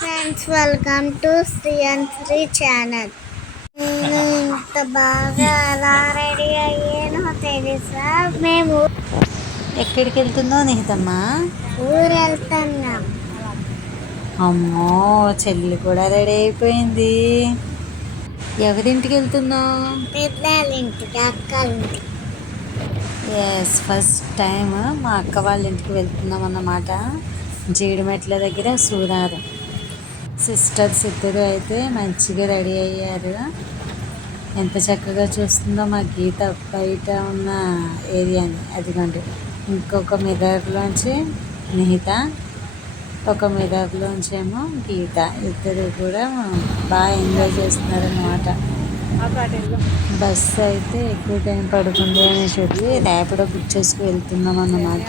Friends, welcome to Sri and Sri channel. నేను ఇంత బాగా ఎలా రెడీ అయ్యానో తెలుసా? మేము ఎక్కడికి వెళ్తుందో నిహితమ్మా? ఊరు వెళ్తున్నాం. అమ్మో, చెల్లి కూడా రెడీ అయిపోయింది. ఎవరింటికి వెళ్తున్నావు? పెద్దల ఇంటికి, అక్కలింటికి. ఎస్, ఫస్ట్ టైం మా అక్క వాళ్ళ ఇంటికి వెళ్తున్నాం అన్నమాట. జీడిమెట్ల దగ్గర సూరారం. సిస్టర్స్ ఇద్దరు అయితే మంచిగా రెడీ అయ్యారు. ఎంత చక్కగా చూస్తుందో మా గీత బయట ఉన్న ఏరియాని. అదిగోండి, ఇంకొక మిర్రర్లోంచి నిహిత, ఒక మిర్రర్లోంచేమో గీత. ఇద్దరు కూడా బాగా ఎంజాయ్ చేస్తున్నారన్నమాట. బస్సు అయితే ఎక్కువ టైం పడుతుంది అనేసి ర్యాపిడో బుక్ చేసుకు వెళ్తున్నాం అన్నమాట.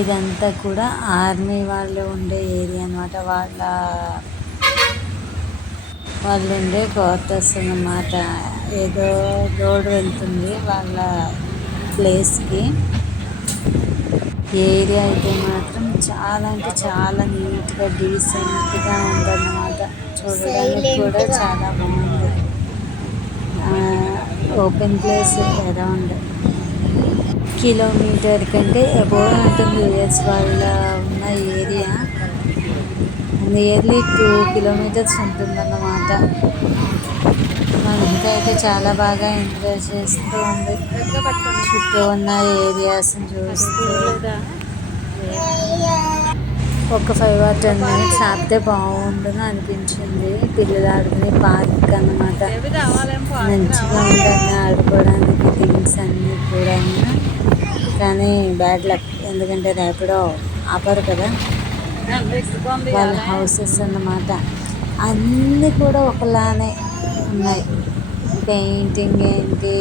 ఇదంతా కూడా ఆర్మీ వాళ్ళు ఉండే ఏరియా అన్నమాట. వాళ్ళు ఉండే క్వార్టర్స్ అన్నమాట. ఏదో రోడ్ వెళ్తుంది వాళ్ళ ప్లేస్కి. ఏరియా అయితే మాత్రం చాలా అంటే చాలా నీట్గా డీసెంట్గా ఉందన్నమాట. చూడడానికి కూడా చాలా బాగుంది. ఓపెన్ ప్లేస్ అరౌండ్ కిలోమీటర్ కంటే అబోవ్ ఉంటుంది యూఎస్ వాళ్ళ ఉన్న ఏరియా. నియర్లీ 2 కిలోమీటర్స్ ఉంటుందన్నమాట. మన ఇంత అయితే చాలా బాగా ఎంజాయ్ చేస్తూ ఉంది. చుట్టూ ఉన్న ఏరియాస్ని చూస్తూ ఒక 5 or 10 minutes ఆపితే బాగుండును అనిపించింది. పిల్లలు ఆడుకునే పార్క్ అన్నమాట. మంచిగా ఉందని ఆడుకోవడానికి థింగ్స్ అన్నీ కూడా. కానీ బ్యాడ్ లక్, ఎందుకంటే ర్యాపిడో ఆపరు కదా. వాళ్ళ హౌసెస్ అన్నమాట. అన్నీ కూడా ఒకలానే ఉన్నాయి. పెయింటింగ్ ఏంటి,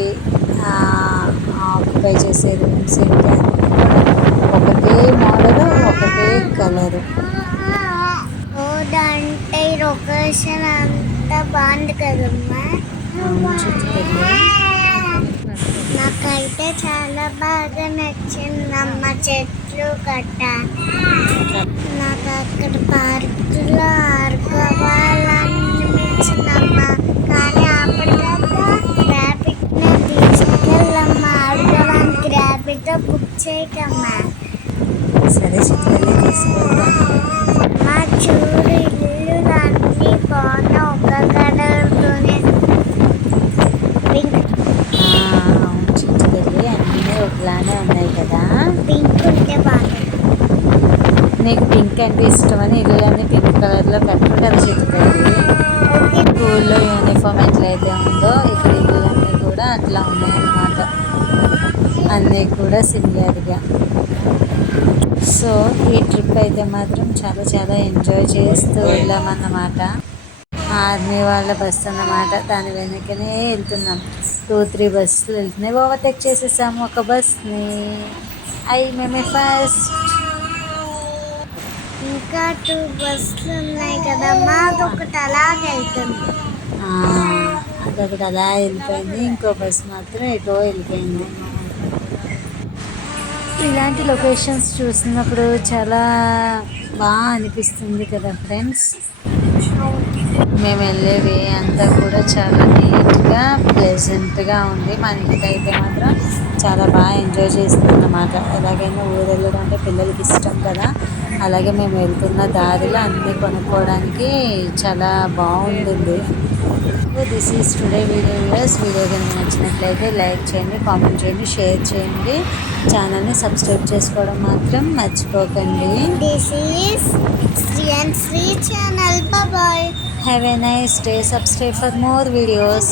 ఆక్యుపై చేసే రూమ్స్ ఏంటి, అన్నీ కూడా ఒకటే మోడలు, ఒకటే కలరు. రోడ్ అంటే లొకేషన్ అంతా బాగుంది కదమ్మా. నాకైతే చాలా బాగా నచ్చిందమ్మ. చెట్లు గట్ట. నాకు అక్కడ పార్కులో ఆడుకోవాలనిపించిందమ్మా. కానీ అప్పటిదాకా ర్యాపిడ్ని తీసుకెళ్ళమ్మా. ఆడుకోవడానికి ర్యాపిడ్తో బుక్ చేయకమ్మా. సరే, చిట్లనే తీసుకెళ్తాం. మా చూడు, ఇల్లు అన్నీ బాగున్నా ఒక కలర్తోనే. చిట్టుకెళ్ళి అన్నీ ఒకలానే ఉన్నాయి కదా. పింక్ ఉంటే బాగుంది. నీకు పింక్ అంటే ఇష్టమని ఇల్లులన్నీ పింక్ కలర్లో కట్టు కదా చిట్టుకెళ్ళి. స్కూల్లో యూనిఫామ్ ఎట్లయితే ఉందో ఇక్కడ ఇల్లులన్నీ కూడా అట్లా ఉన్నాయన్నమాట. అన్నీ కూడా సిమిలర్గా. సో ఈ ట్రిప్ అయితే మాత్రం చాలా చాలా ఎంజాయ్ చేస్తూ వెళ్ళామన్నమాట. ఆర్మీ వాళ్ళ బస్సు అన్నమాట. దాని వెనకనే వెళ్తున్నాం. 2-3 బస్సులు వెళ్తున్నాయి. ఓవర్టేక్ చేసేసాము ఒక బస్ని. మేమే ఫస్ట్. ఇంకా 2 బస్సులు ఉన్నాయి కదమ్మా. అదొకటి అలాగే వెళ్తుంది. అదొకటి అలా వెళ్ళిపోయింది. ఇంకో బస్సు మాత్రం ఎటో వెళ్ళిపోయింది. ఇలాంటి లొకేషన్స్ చూసినప్పుడు చాలా బాగా అనిపిస్తుంది కదా ఫ్రెండ్స్. మేము వెళ్ళేవి అంతా కూడా చాలా నీట్గా ప్లెజెంట్గా ఉంది. మన ఇంటికైతే మాత్రం చాలా బాగా ఎంజాయ్ చేస్తుంది అన్నమాట. ఎలాగైనా ఊరు వెళ్ళడం అంటే పిల్లలకి ఇష్టం కదా. అలాగే మేము వెళ్తున్న దారిలో అన్నీ కొనుక్కోవడానికి చాలా బాగుంటుంది. This is today video. Video కనుక నచ్చినట్లయితే లైక్ చేయండి, కామెంట్ చేయండి, షేర్ చేయండి. ఛానల్ని సబ్స్క్రైబ్ చేసుకోవడం మాత్రం మర్చిపోకండి. This is Sri and Sri channel. Bye. Have a nice day. Subscribe for more videos.